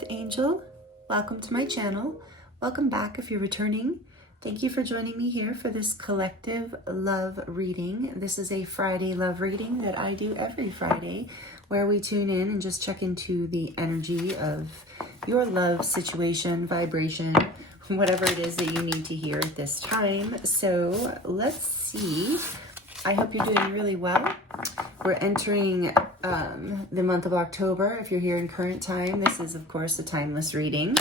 Earth Angel. Welcome to my channel. Welcome back if you're returning. Thank you for joining me here for this collective love reading. This is a Friday love reading that I do every Friday, where we tune in and just check into the energy of your love situation, vibration, whatever it is that you need to hear at this time. So let's see. I hope you're doing really well. We're entering the month of October. If you're here in current time, this is of course a timeless reading.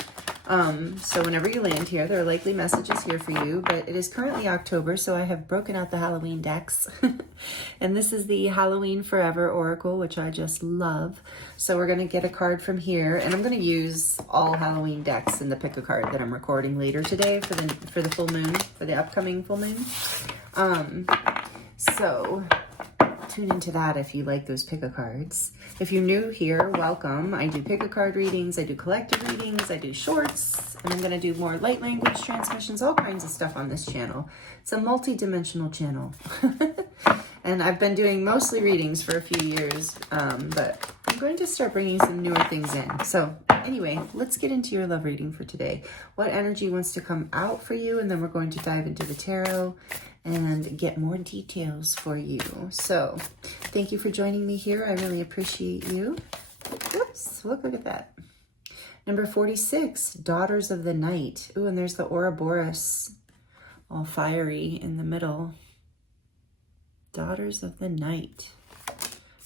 So whenever you land here, there are likely messages here for you, but it is currently October, so I have broken out the Halloween decks. And this is the Halloween Forever Oracle, which I just love. So we're going to get a card from here, and I'm going to use all Halloween decks in the pick a card that I'm recording later today for the full moon, for the upcoming full moon. So tune into that if you like those pick a cards. If you're new here, welcome. I do pick a card readings, I do collective readings, I do shorts, and I'm going to do more light language transmissions, all kinds of stuff on this channel. It's a multi-dimensional channel. And I've been doing mostly readings for a few years, but I'm going to start bringing some newer things in. So anyway, let's get into your love reading for today. What energy wants to come out for you? And then we're going to dive into the tarot and get more details for you. So thank you for joining me here. I really appreciate you. Whoops, look at that. Number 46, Daughters of the Night. Ooh, and there's the Ouroboros all fiery in the middle. Daughters of the Night.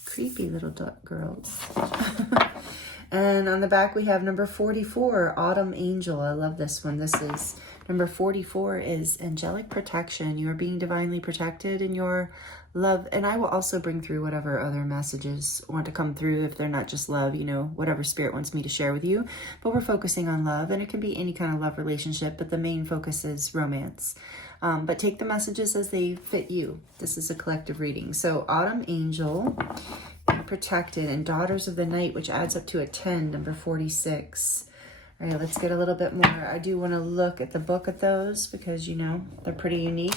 Creepy little girls. And on the back we have number 44, Autumn Angel. I love this one. This is number 44 is angelic protection. You are being divinely protected in your love. And I will also bring through whatever other messages want to come through if they're not just love, you know, whatever spirit wants me to share with you. But we're focusing on love, and it can be any kind of love relationship, but the main focus is romance. But take the messages as they fit you. This is a collective reading. So Autumn Angel, protected, and Daughters of the Night, which adds up to a 10, number 46. All right, let's get a little bit more. I do want to look at the book of those because, you know, they're pretty unique.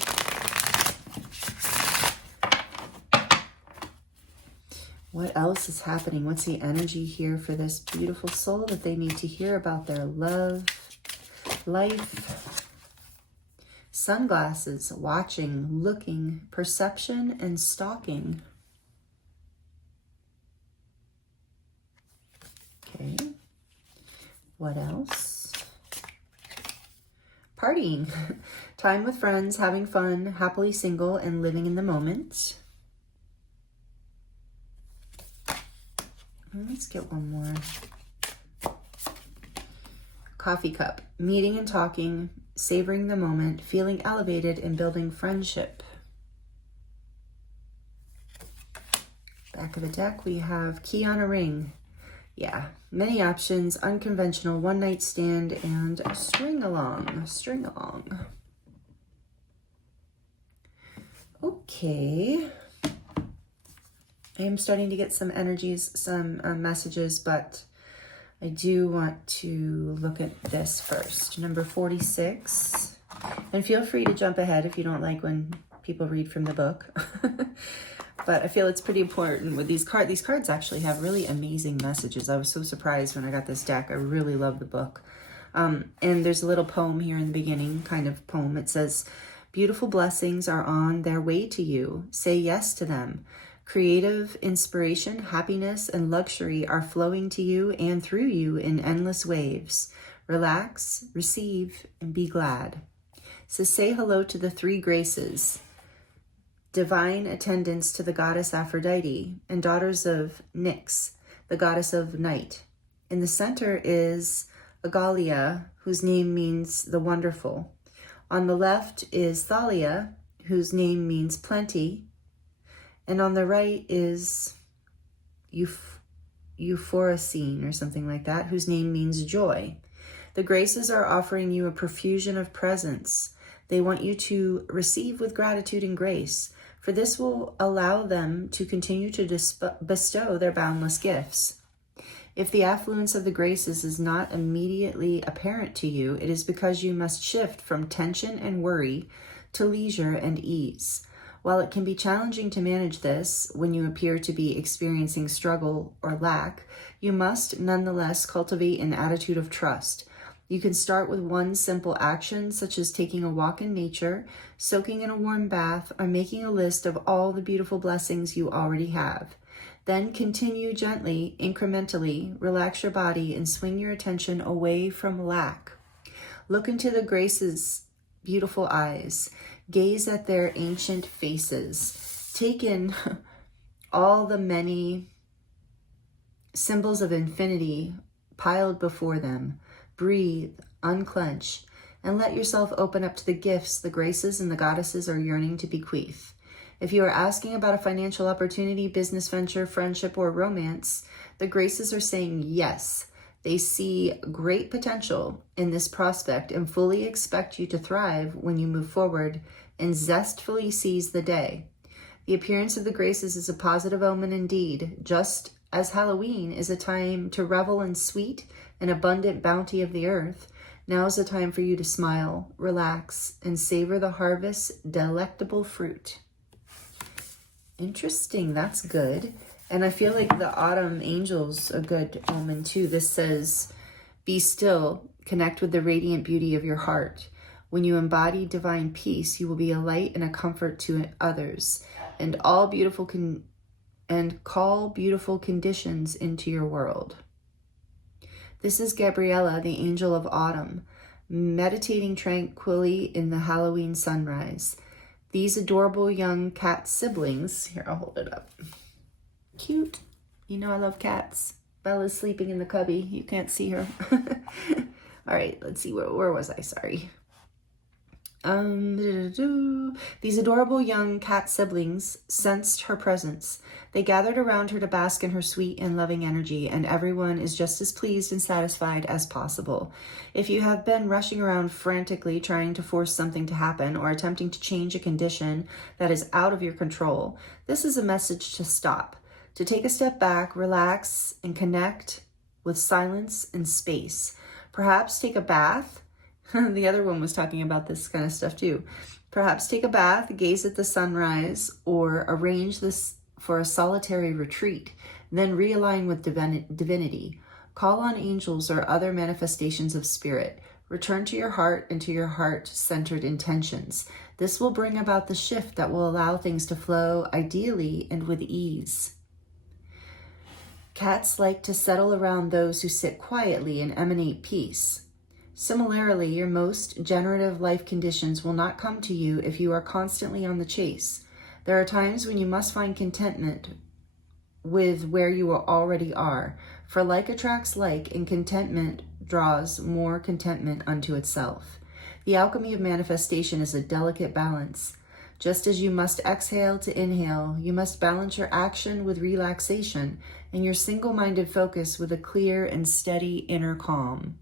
What else is happening? What's the energy here for this beautiful soul that they need to hear about their love, life? Sunglasses, watching, looking, perception, and stalking. Okay. What else? Partying. Time with friends, having fun, happily single, and living in the moment. Let's get one more. Coffee cup. Meeting and talking, savoring the moment, feeling elevated, and building friendship. Back of the deck, we have key on a ring. Yeah, many options, unconventional, one night stand, and string along, Okay. I am starting to get some energies, some messages, but I do want to look at this first. Number 46. And feel free to jump ahead if you don't like when people read from the book. But I feel it's pretty important with these cards. These cards actually have really amazing messages. I was so surprised when I got this deck. I really love the book. And there's a little poem here in the beginning, kind of poem. It says, beautiful blessings are on their way to you. Say yes to them. Creative inspiration, happiness, and luxury are flowing to you and through you in endless waves. Relax, receive, and be glad. So say hello to the three graces. Divine attendants to the goddess Aphrodite, and daughters of Nyx, the goddess of night. In the center is Agalia, whose name means the wonderful. On the left is Thalia, whose name means plenty. And on the right is Euphoricine, or something like that, whose name means joy. The graces are offering you a profusion of presents. They want you to receive with gratitude and grace, for this will allow them to continue to bestow their boundless gifts. If the affluence of the graces is not immediately apparent to you, it is because you must shift from tension and worry to leisure and ease. While it can be challenging to manage this when you appear to be experiencing struggle or lack, you must nonetheless cultivate an attitude of trust. You can start with one simple action, such as taking a walk in nature, soaking in a warm bath, or making a list of all the beautiful blessings you already have. Then continue gently, incrementally, relax your body, and swing your attention away from lack. Look into the Graces' beautiful eyes. Gaze at their ancient faces. Take in all the many symbols of infinity piled before them. Breathe, unclench, and let yourself open up to the gifts the Graces and the Goddesses are yearning to bequeath. If you are asking about a financial opportunity, business venture, friendship, or romance, the Graces are saying yes. They see great potential in this prospect and fully expect you to thrive when you move forward and zestfully seize the day. The appearance of the Graces is a positive omen indeed, just as Halloween is a time to revel in sweet and abundant bounty of the earth. Now is a time for you to smile, relax, and savor the harvest's delectable fruit. Interesting, that's good. And I feel like the autumn angel's a good omen too. This says, be still, connect with the radiant beauty of your heart. When you embody divine peace, you will be a light and a comfort to others, and call beautiful conditions into your world. This is Gabriella, the angel of autumn, meditating tranquilly in the Halloween sunrise. These adorable young cat siblings, here, I'll hold it up. Cute. You know I love cats. Bella's sleeping in the cubby. You can't see her. All right, let's see. Where was I? Sorry. These adorable young cat siblings sensed her presence. They gathered around her to bask in her sweet and loving energy, and everyone is just as pleased and satisfied as possible. If you have been rushing around frantically trying to force something to happen or attempting to change a condition that is out of your control, this is a message to stop, to take a step back, relax, and connect with silence and space. Perhaps take a bath. The other one was talking about this kind of stuff too. Perhaps take a bath, gaze at the sunrise, or arrange this for a solitary retreat. Then realign with divinity. Call on angels or other manifestations of spirit. Return to your heart and to your heart-centered intentions. This will bring about the shift that will allow things to flow ideally and with ease. Cats like to settle around those who sit quietly and emanate peace. Similarly, your most generative life conditions will not come to you if you are constantly on the chase. There are times when you must find contentment with where you already are, for like attracts like, and contentment draws more contentment unto itself. The alchemy of manifestation is a delicate balance. Just as you must exhale to inhale, you must balance your action with relaxation and your single-minded focus with a clear and steady inner calm.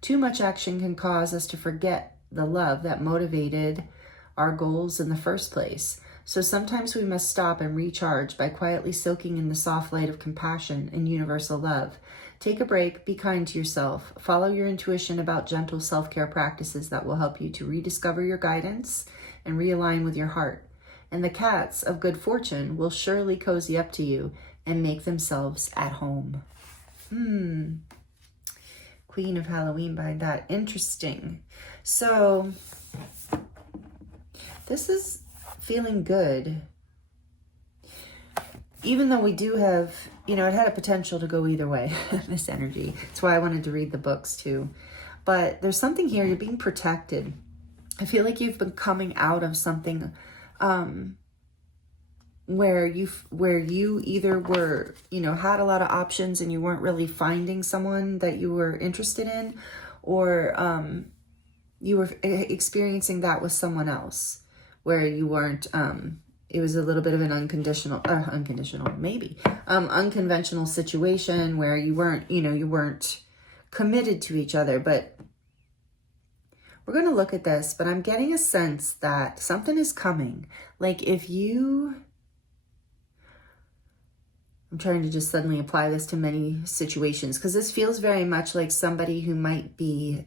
Too much action can cause us to forget the love that motivated our goals in the first place. So sometimes we must stop and recharge by quietly soaking in the soft light of compassion and universal love. Take a break, be kind to yourself, follow your intuition about gentle self-care practices that will help you to rediscover your guidance and realign with your heart. And the cats of good fortune will surely cozy up to you and make themselves at home. Queen of Halloween by that. Interesting. So this is feeling good. Even though we do have, it had a potential to go either way, this energy. That's why I wanted to read the books too. But there's something here, you're being protected. I feel like you've been coming out of something where you either were, had a lot of options and you weren't really finding someone that you were interested in, or you were experiencing that with someone else where you weren't, it was a little bit of an unconventional situation where you weren't committed to each other. But we're going to look at this, but I'm getting a sense that something is coming. Like I'm trying to just suddenly apply this to many situations, because this feels very much like somebody who might be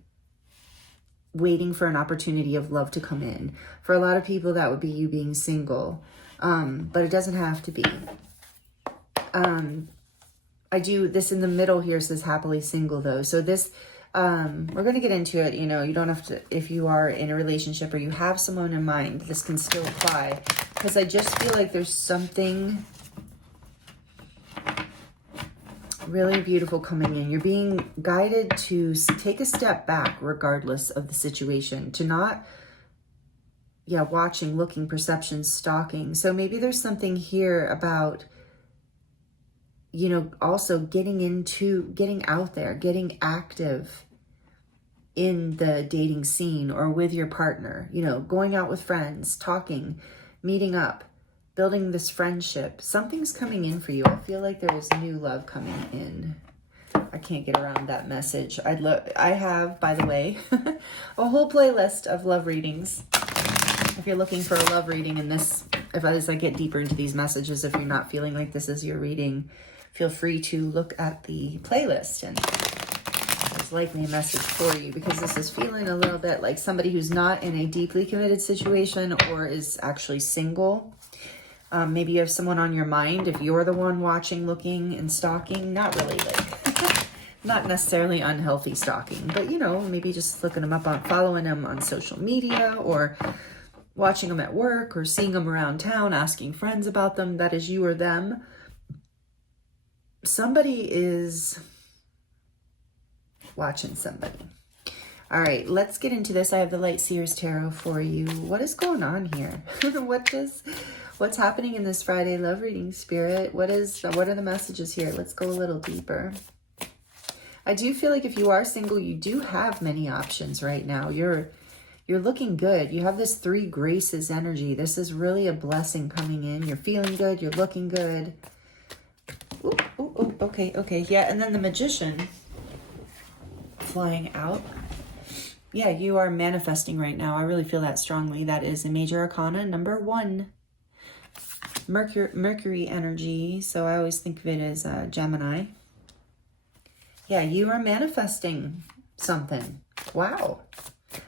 waiting for an opportunity of love to come in. For a lot of people, that would be you being single. But it doesn't have to be. I do this in the middle here says happily single though. So this, we're going to get into it. You know, you don't have to, if you are in a relationship or you have someone in mind, this can still apply, because I just feel like there's something really beautiful coming in. You're being guided to take a step back regardless of the situation, to not, watching, looking, perception, stalking. So maybe there's something here about, you know, also getting out there, getting active in the dating scene or with your partner, you know, going out with friends, talking, meeting up, building this friendship. Something's coming in for you. I feel like there is new love coming in. I can't get around that message. I have, by the way, a whole playlist of love readings. If you're looking for a love reading in this, as I get deeper into these messages, if you're not feeling like this is your reading, feel free to look at the playlist, and there's likely a message for you, because this is feeling a little bit like somebody who's not in a deeply committed situation or is actually single. Maybe you have someone on your mind if you're the one watching, looking, and stalking. Not really like, not necessarily unhealthy stalking, but you know, maybe just looking them up on, following them on social media, or watching them at work, or seeing them around town, asking friends about them. That is you or them. Somebody is watching somebody. All right, let's get into this. I have the Light Seers Tarot for you. What is going on here? What's happening in this Friday love reading, Spirit? What are the messages here? Let's go a little deeper. I do feel like if you are single, you do have many options right now. You're looking good. You have this 3 graces energy. This is really a blessing coming in. You're feeling good. You're looking good. Ooh, okay. Yeah, and then the Magician flying out. Yeah, you are manifesting right now. I really feel that strongly. That is a major arcana, number 1. Mercury energy. So I always think of it as Gemini. Yeah, you are manifesting something. Wow.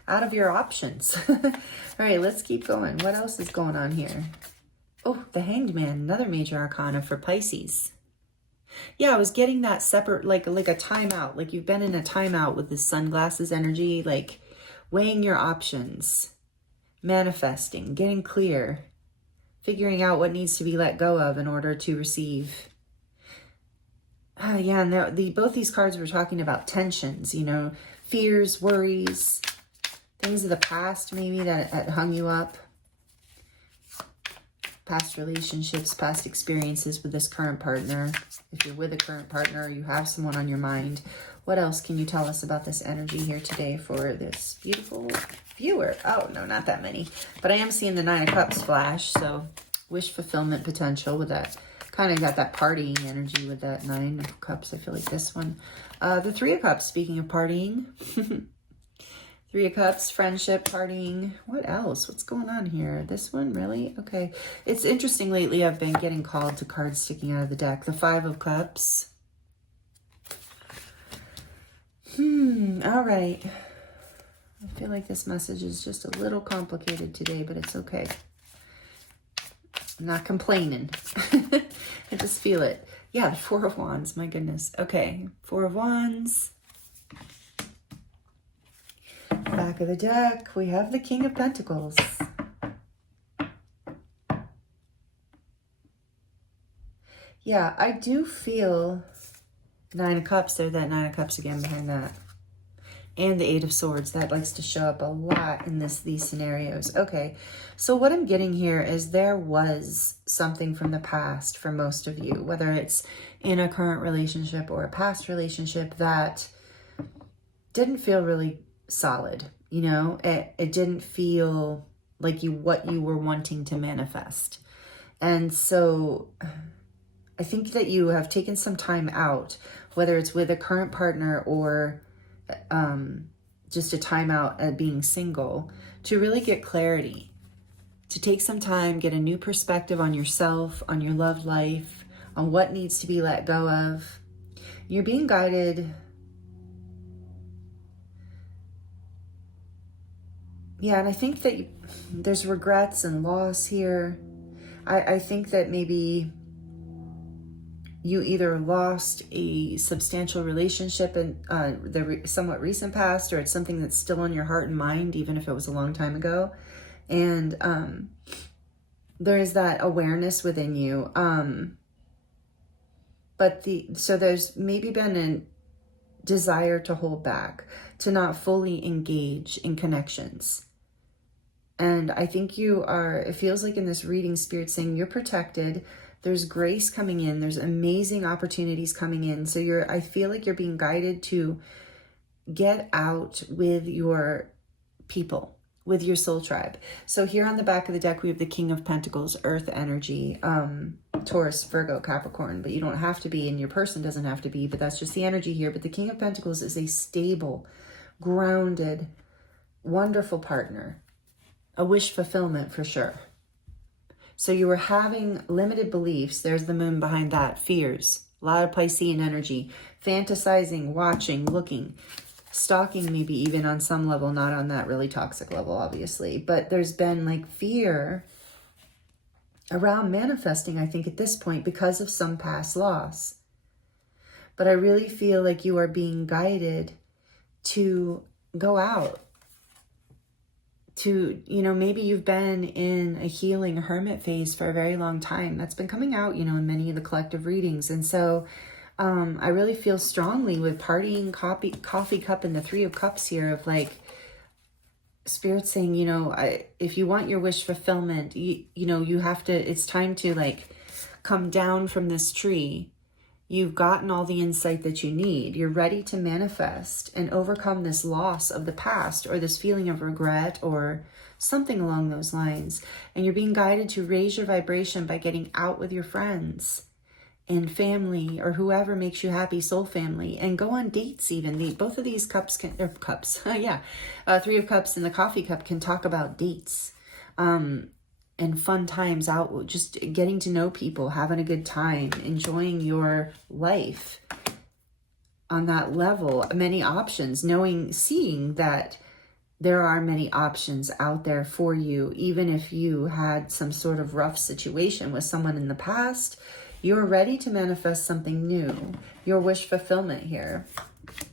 Out of your options. All right, let's keep going. What else is going on here? Oh, the Hanged Man, another major arcana for Pisces. Yeah, I was getting that separate, like a timeout. Like you've been in a timeout with this sunglasses energy, like weighing your options, manifesting, getting clear, figuring out what needs to be let go of in order to receive. Yeah, and both these cards were talking about tensions, you know, fears, worries, things of the past maybe that hung you up. Past relationships, past experiences with this current partner. If you're with a current partner, you have someone on your mind. What else can you tell us about this energy here today for this beautiful viewer? Oh, no, not that many. But I am seeing the 9 of Cups flash, so wish fulfillment potential with that. Kind of got that partying energy with that 9 of Cups. I feel like this one. The 3 of Cups, speaking of partying. 3 of Cups, friendship, partying. What else? What's going on here? This one, really? Okay. It's interesting lately. I've been getting called to cards sticking out of the deck. The 5 of Cups. All right. I feel like this message is just a little complicated today, but it's okay. I'm not complaining. I just feel it. Yeah, the 4 of Wands. My goodness. Okay. 4 of Wands. Back of the deck, we have the King of Pentacles. Yeah, I do feel 9 of Cups. There's that 9 of Cups again behind that. And the 8 of Swords. That likes to show up a lot in these scenarios. Okay, so what I'm getting here is there was something from the past for most of you, whether it's in a current relationship or a past relationship, that didn't feel really solid. You know, it didn't feel like what you were wanting to manifest. And so I think that you have taken some time out, whether it's with a current partner or just a time out at being single, to really get clarity, to take some time, get a new perspective on yourself, on your love life, on what needs to be let go of. You're being guided Yeah, and I think that there's regrets and loss here. I think that maybe you either lost a substantial relationship in the somewhat recent past, or it's something that's still on your heart and mind, even if it was a long time ago. And there is that awareness within you. So there's maybe been a desire to hold back, to not fully engage in connections. And I think it feels like in this reading, Spirit saying you're protected. There's grace coming in. There's amazing opportunities coming in. So I feel like you're being guided to get out with your people, with your soul tribe. So here on the back of the deck, we have the King of Pentacles, Earth energy, Taurus, Virgo, Capricorn, but you don't have to be, and your person doesn't have to be, but that's just the energy here. But the King of Pentacles is a stable, grounded, wonderful partner, a wish fulfillment for sure. So you were having limited beliefs. There's the moon behind that. Fears, a lot of Piscean energy, fantasizing, watching, looking, stalking, maybe even on some level, not on that really toxic level, obviously. But there's been like fear around manifesting, I think, at this point because of some past loss. But I really feel like you are being guided to go out. To, maybe you've been in a healing hermit phase for a very long time. That's been coming out, in many of the collective readings. And so I really feel strongly with partying, coffee cup, and the Three of Cups here of like Spirit saying, if you want your wish fulfillment, you have to, it's time to like come down from this tree. You've gotten all the insight that you need. You're ready to manifest and overcome this loss of the past or this feeling of regret or something along those lines. And you're being guided to raise your vibration by getting out with your friends and family or whoever makes you happy, soul family, and go on dates even. Both of these cups Three of Cups and the coffee cup can talk about dates. And fun times out, just getting to know people, having a good time, enjoying your life on that level. Many options, seeing that there are many options out there for you. Even if you had some sort of rough situation with someone in the past, you're ready to manifest something new. Your wish fulfillment here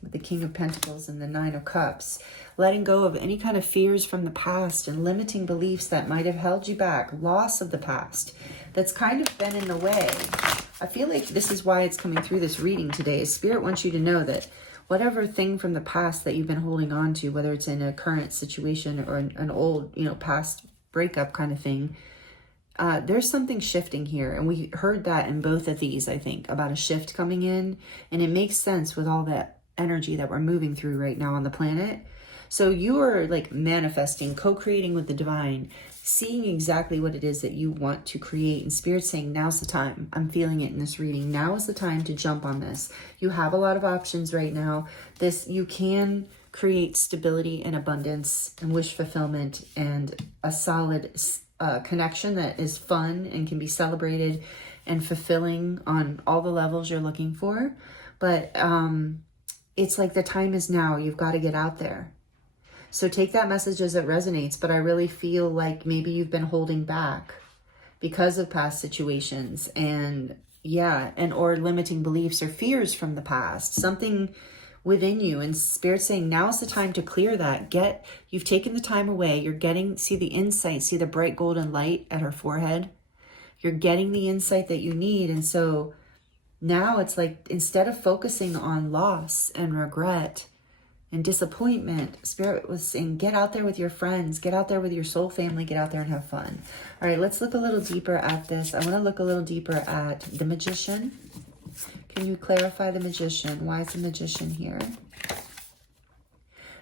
with the King of Pentacles and the Nine of Cups. Letting go of any kind of fears from the past and limiting beliefs that might have held you back. Loss of the past that's kind of been in the way. I feel like this is why it's coming through this reading today. Spirit wants you to know that whatever thing from the past that you've been holding on to, whether it's in a current situation or an old, past breakup kind of thing, there's something shifting here. And we heard that in both of these, I think, about a shift coming in. And it makes sense with all that energy that we're moving through right now on the planet. So you are like manifesting, co-creating with the divine, seeing exactly what it is that you want to create. And Spirit saying, now's the time. I'm feeling it in this reading. Now is the time to jump on this. You have a lot of options right now. You can create stability and abundance and wish fulfillment and a solid connection that is fun and can be celebrated and fulfilling on all the levels you're looking for. But it's like the time is now. You've got to get out there. So take that message as it resonates, but I really feel like maybe you've been holding back because of past situations or limiting beliefs or fears from the past, something within you. And Spirit's saying, now's the time to clear that. You've taken the time away. See the insight, see the bright golden light at her forehead. You're getting the insight that you need. And so now it's like, instead of focusing on loss and regret and disappointment, Spirit was saying, get out there with your friends, get out there with your soul family, get out there and have fun. All right, let's look a little deeper at this. I want to look a little deeper at the Magician. Can you clarify the Magician? Why is the Magician here?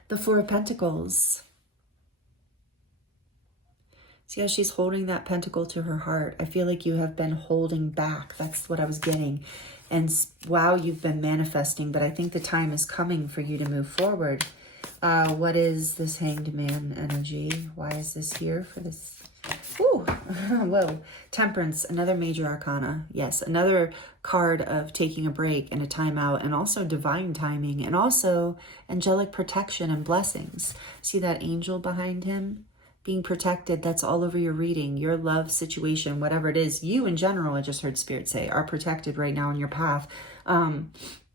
The Four of Pentacles. See how she's holding that pentacle to her heart. I feel like you have been holding back. That's what I was getting. And wow, you've been manifesting, but I think the time is coming for you to move forward. What is this Hanged Man energy? Why is this here for this Ooh, whoa. Temperance, another major arcana. Yes, another card of taking a break and a timeout, and also divine timing, and also angelic protection and blessings. See that angel behind him? Being protected, that's all over your reading. Your love situation, whatever it is, you in general, I just heard Spirit say, are protected right now in your path.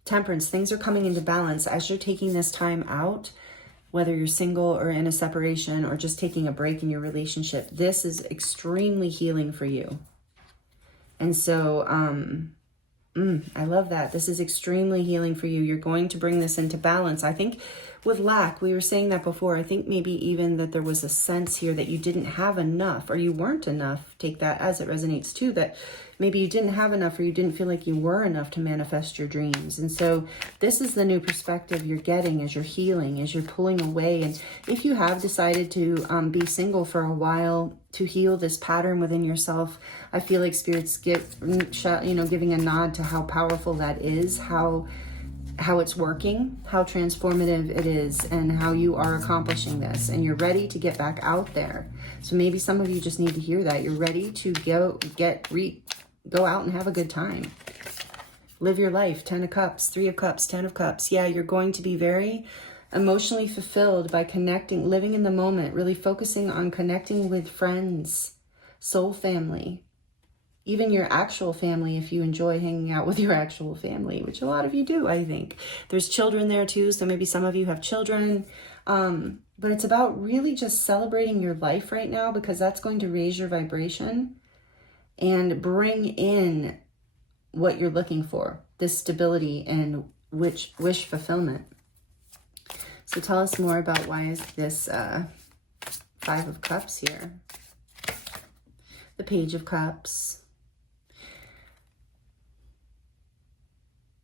Temperance, things are coming into balance as you're taking this time out. Whether you're single or in a separation or just taking a break in your relationship, this is extremely healing for you. And so, I love that. This is extremely healing for you. You're going to bring this into balance. I think with lack, we were saying that before, I think maybe even that there was a sense here that you didn't have enough or you weren't enough. Take that as it resonates too, that maybe you didn't have enough or you didn't feel like you were enough to manifest your dreams. And so this is the new perspective you're getting as you're healing, as you're pulling away. And if you have decided to be single for a while, to heal this pattern within yourself, I feel like Spirit's giving a nod to how powerful that is, how it's working, how transformative it is, and how you are accomplishing this, and you're ready to get back out there. So maybe some of you just need to hear that. You're ready to go out and have a good time. Live your life. 10 of Cups, 3 of Cups, 10 of Cups. Yeah, you're going to be very emotionally fulfilled by connecting, living in the moment, really focusing on connecting with friends, soul family, even your actual family if you enjoy hanging out with your actual family, which a lot of you do, I think. There's children there too, so maybe some of you have children. But it's about really just celebrating your life right now, because that's going to raise your vibration and bring in what you're looking for, this stability and wish fulfillment. So tell us more about why is this 5 of Cups here. The Page of Cups.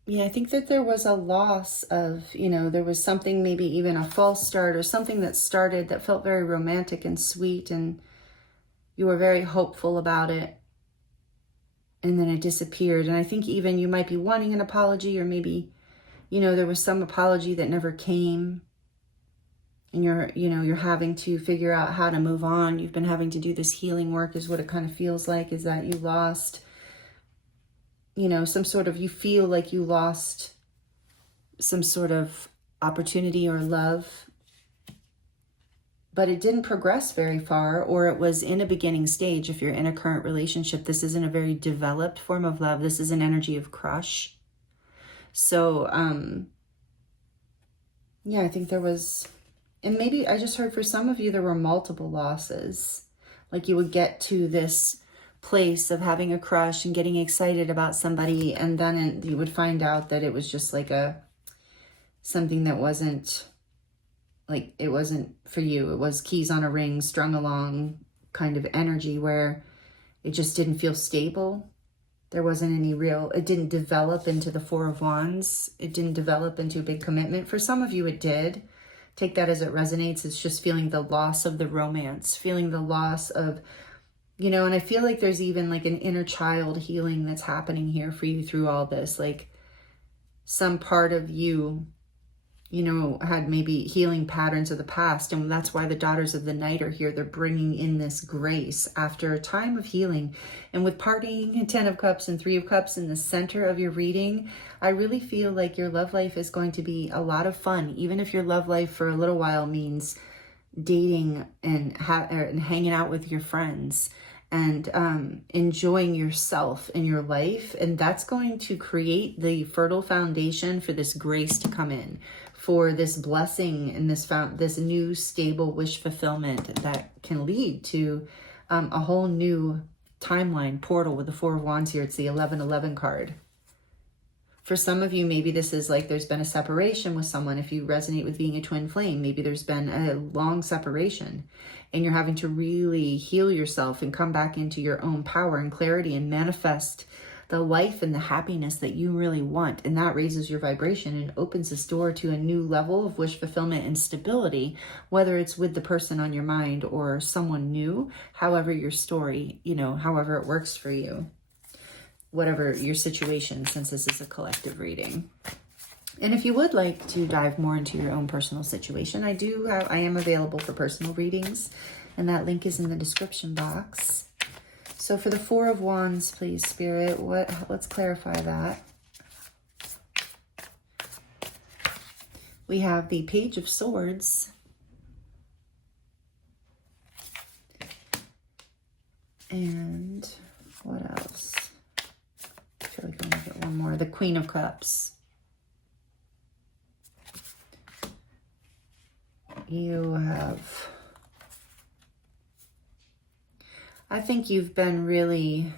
Yeah, I think that there was a loss of, there was something, maybe even a false start or something that started that felt very romantic and sweet, and you were very hopeful about it, and then it disappeared. And I think even you might be wanting an apology, or maybe, there was some apology that never came, and you're having to figure out how to move on. You've been having to do this healing work, is what it kind of feels like, is that you lost you feel like you lost some sort of opportunity or love, but it didn't progress very far, or it was in a beginning stage. If you're in a current relationship, this isn't a very developed form of love. This is an energy of crush. So, yeah, I think there was, and maybe I just heard for some of you, there were multiple losses. Like you would get to this place of having a crush and getting excited about somebody, and then you would find out that it was just like something that wasn't for you. It was keys on a ring strung along kind of energy where it just didn't feel stable. There wasn't any it didn't develop into the 4 of Wands. It didn't develop into a big commitment. For some of you it did. Take that as it resonates. It's just feeling the loss of the romance, feeling the loss of, and I feel like there's even like an inner child healing that's happening here for you through all this. Like some part of you, had maybe healing patterns of the past. And that's why the Daughters of the Night are here. They're bringing in this grace after a time of healing. And with partying, 10 of Cups and 3 of Cups in the center of your reading, I really feel like your love life is going to be a lot of fun. Even if your love life for a little while means dating and hanging out with your friends and enjoying yourself in your life. And that's going to create the fertile foundation for this grace to come in, for this blessing and this new stable wish fulfillment that can lead to a whole new timeline portal. With the 4 of Wands here, it's the 1111 card. For some of you, maybe this is like there's been a separation with someone. If you resonate with being a twin flame, maybe there's been a long separation and you're having to really heal yourself and come back into your own power and clarity and manifest the life and the happiness that you really want. And that raises your vibration and opens this door to a new level of wish fulfillment and stability, whether it's with the person on your mind or someone new, however your story, however it works for you. Whatever your situation, since this is a collective reading. And if you would like to dive more into your own personal situation, I am available for personal readings. And that link is in the description box. So for the Four of Wands, please, Spirit, let's clarify that. We have the Page of Swords. And what else? I feel like I'm going to get one more. The Queen of Cups. You have... I think you've been really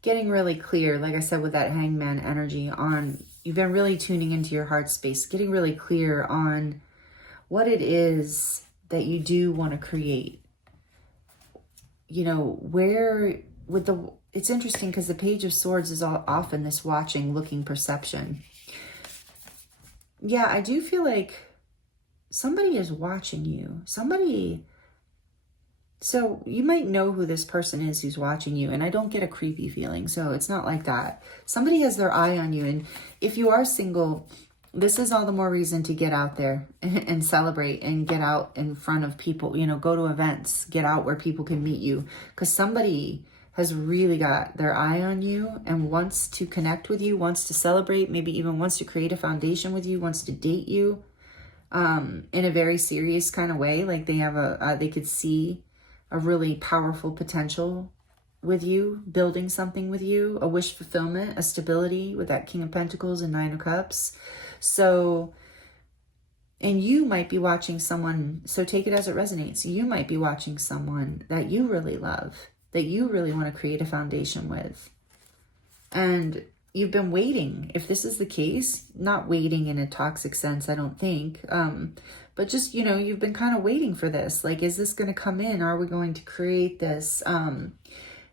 getting really clear, like I said, with that Hangman energy on, you've been really tuning into your heart space, getting really clear on what it is that you do want to create. You know, where with the, it's interesting because the Page of Swords is often this watching, looking perception. Yeah, I do feel like somebody is watching you. Somebody... So you might know who this person is who's watching you, and I don't get a creepy feeling, so it's not like that. Somebody has their eye on you, and if you are single, this is all the more reason to get out there and celebrate and get out in front of people, you know, go to events, get out where people can meet you, because somebody has really got their eye on you and wants to connect with you, wants to celebrate, maybe even wants to create a foundation with you, wants to date you in a very serious kind of way. Like they have they could see a really powerful potential with you, building something with you, a wish fulfillment, a stability with that King of Pentacles and Nine of Cups. So, and you might be watching someone, so take it as it resonates. You might be watching someone that you really love, that you really want to create a foundation with. And you've been waiting. If this is the case, not waiting in a toxic sense, I don't think, but just, you know, you've been kind of waiting for this. Like, is this going to come in? Are we going to create this?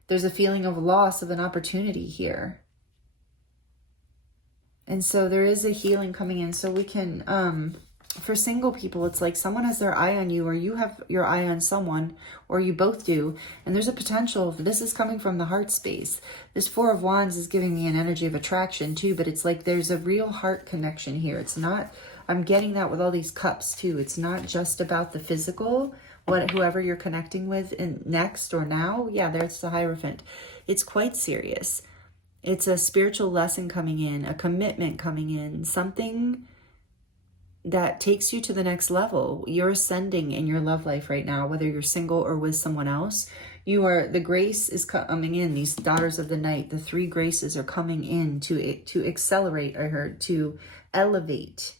There's a feeling of loss of an opportunity here. And so there is a healing coming in. So we can, for single people, it's like someone has their eye on you, or you have your eye on someone, or you both do. And there's a potential, this is coming from the heart space. This Four of Wands is giving me an energy of attraction too, but it's like there's a real heart connection here. It's not, I'm getting that with all these cups too. It's not just about the physical, whoever you're connecting with in next or now. Yeah, there's the Hierophant. It's quite serious. It's a spiritual lesson coming in, a commitment coming in, something that takes you to the next level. You're ascending in your love life right now, whether you're single or with someone else. You are, the grace is coming in. These daughters of the night, the three graces are coming in to accelerate, I heard, to elevate,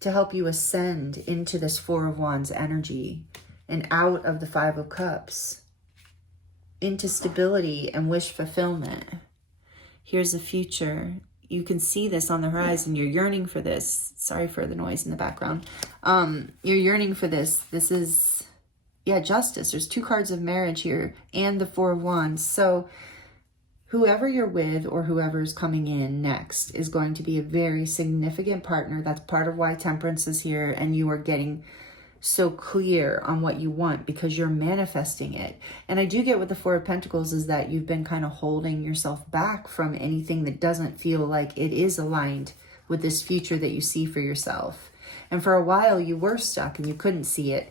to help you ascend into this Four of Wands energy and out of the Five of Cups into stability and wish fulfillment. Here's the future. You can see this on the horizon. You're yearning for this. Sorry for the noise in the background. You're yearning for this. This is, yeah, justice. There's two cards of marriage here and the Four of Wands. So whoever you're with or whoever's coming in next is going to be a very significant partner. That's part of why Temperance is here, and you are getting so clear on what you want because you're manifesting it. And I do get with the Four of Pentacles is that you've been kind of holding yourself back from anything that doesn't feel like it is aligned with this future that you see for yourself. And for a while you were stuck and you couldn't see it,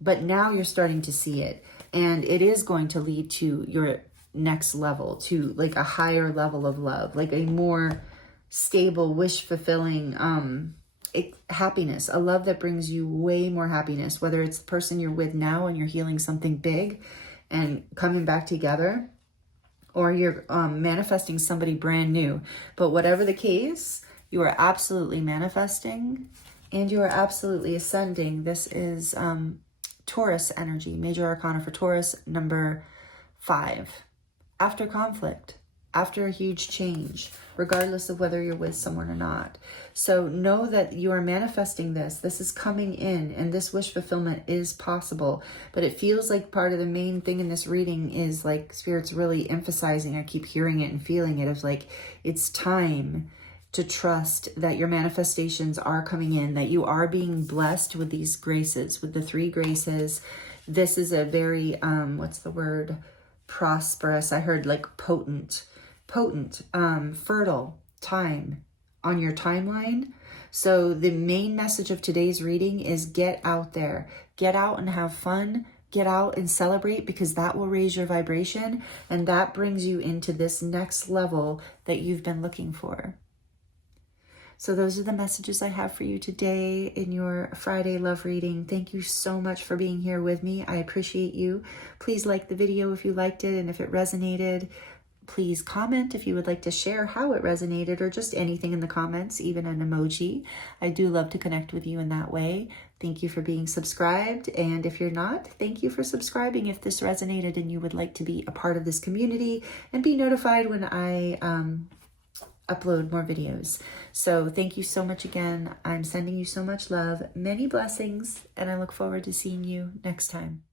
but now you're starting to see it, and it is going to lead to your next level, to like a higher level of love, like a more stable, wish fulfilling happiness, a love that brings you way more happiness, whether it's the person you're with now and you're healing something big and coming back together, or you're manifesting somebody brand new. But whatever the case, you are absolutely manifesting and you are absolutely ascending. This is Taurus energy, major arcana for Taurus, number 5. After conflict, after a huge change, regardless of whether you're with someone or not. So know that you are manifesting this. This is coming in, and this wish fulfillment is possible. But it feels like part of the main thing in this reading is like Spirit's really emphasizing, I keep hearing it and feeling it, of like, it's time to trust that your manifestations are coming in, that you are being blessed with these graces, with the 3 graces. This is a very, what's the word? Prosperous. I heard like potent, fertile time on your timeline. So the main message of today's reading is get out there. Get out and have fun. Get out and celebrate, because that will raise your vibration and that brings you into this next level that you've been looking for. So those are the messages I have for you today in your Friday love reading. Thank you so much for being here with me. I appreciate you. Please like the video if you liked it, and if it resonated, please comment if you would like to share how it resonated, or just anything in the comments, even an emoji. I do love to connect with you in that way. Thank you for being subscribed. And if you're not, thank you for subscribing if this resonated and you would like to be a part of this community and be notified when I upload more videos. So thank you so much again. I'm sending you so much love, many blessings, and I look forward to seeing you next time.